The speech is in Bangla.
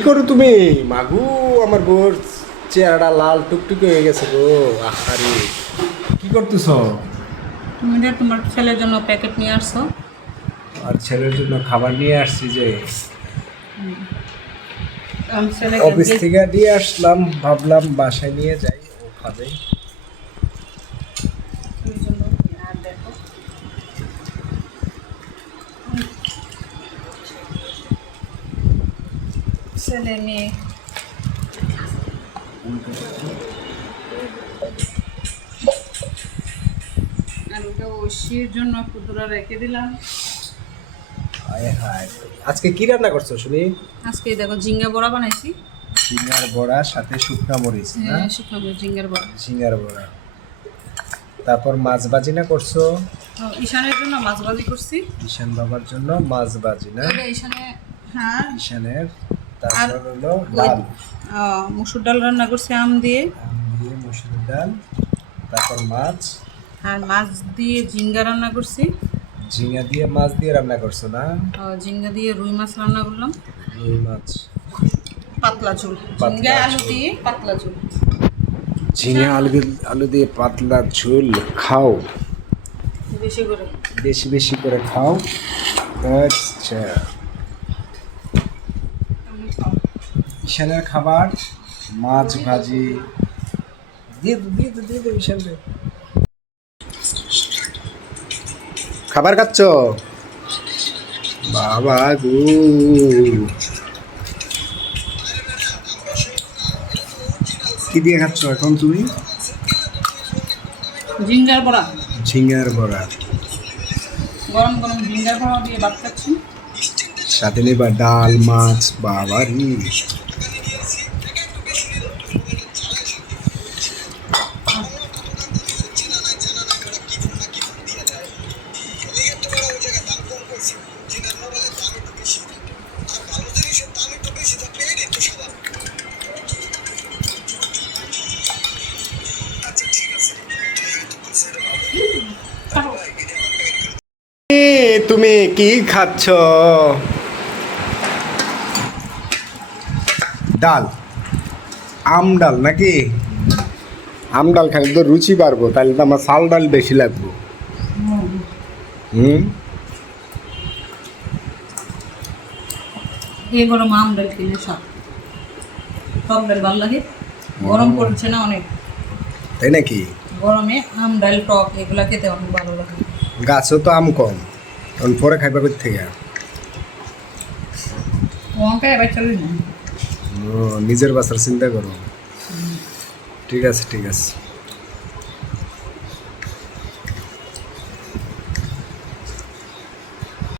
কি করো তুমি? মাগু আমার বোর চেহারাটা লাল টুকটুকে হয়ে গেছে গো। আহারে। কি করতেছ? তুমি যে তোমার ছেলের জন্য প্যাকেট নিয়ে আসছো। আর ছেলের জন্য খাবার নিয়ে আসছি যে। অফিস থেকে দিয়ে আসলাম ভাবলাম বাসায় নিয়ে যাই ও খাবে ওই জন্য আর দেখো ছেলে মেয়ে আর ওটা জন্য কুতুরা রেখে দিলাম। আজকে কি রান্না করছ শুনি? আজকে দেখো ঝিঙ্গা বড়া বানাইছি। ঝিঙ্গার বড়া সাথে শুকনা মরিচ না? হ্যাঁ, শুকনো মরিচ ঝিঙ্গার বড়া। ঝিঙ্গার বড়া। তারপর মাছ বাজি না করছ ঈশানের জন্য মাছ ভাজি করছি। ঈশান বাবার জন্য মাছ বাজি না ঈশানে হ্যাঁ। ঈশানের তারপর হলো ডাল মুসুর ডাল রান্না করছি আম দিয়ে। আম দিয়ে মসুর ডাল তারপর মাছ। আর মাছ দিয়ে ঝিঙ্গা রান্না করছি। ঝিঙ্গা দিয়ে মাছ দিয়ে রান্না করছ না? ঝিঙ্গা দিয়ে রুই মাছ রান্না করলাম। রুই মাছ। পাতলা ঝোল। ঝিঙ্গা আলু দিয়ে পাতলা ঝোল। ঝিঙে আলু আলু দিয়ে পাতলা ঝোল খাও। বেশি করে। বেশি বেশি করে খাও। আচ্ছা। ঈশানের খাবার মাছ ভাজি। দিয়ে দো দিয়ে দো দিয়ে দো ঈশানকে খাবার খাচ্ছ? বাবা গো। কি দিয়ে খাচ্ছ এখন তুমি? ঝিঙ্গার বড়া। ঝিঙ্গার বড়া। গরম গরম ঝিঙ্গার বড়া দিয়ে ভাত খাচ্ছি। সাথে নেবা ডাল মাছ বাবারি তুমি কি খাচ্ছ? ডাল। আম ডাল নাকি? আম ডাল খালি তো রুচি বাড়বো তাহলে তো আমার চাল ডাল বেশি লাগবো। হুম? এই গরম আম ডাল কিনে সব ডাল ভালো লাগে। গরম পড়ছে না অনেক। তাই নাকি? গরমে আম ডাল টক এগুলা খেতে অনেক ভালো লাগে। গাছও তো আম কম তখন পরে খাইবা কোথা থেকে? লঙ্কা এবার চলি না নিজের বাসার চিন্তা করো। ঠিক আছে ঠিক আছে।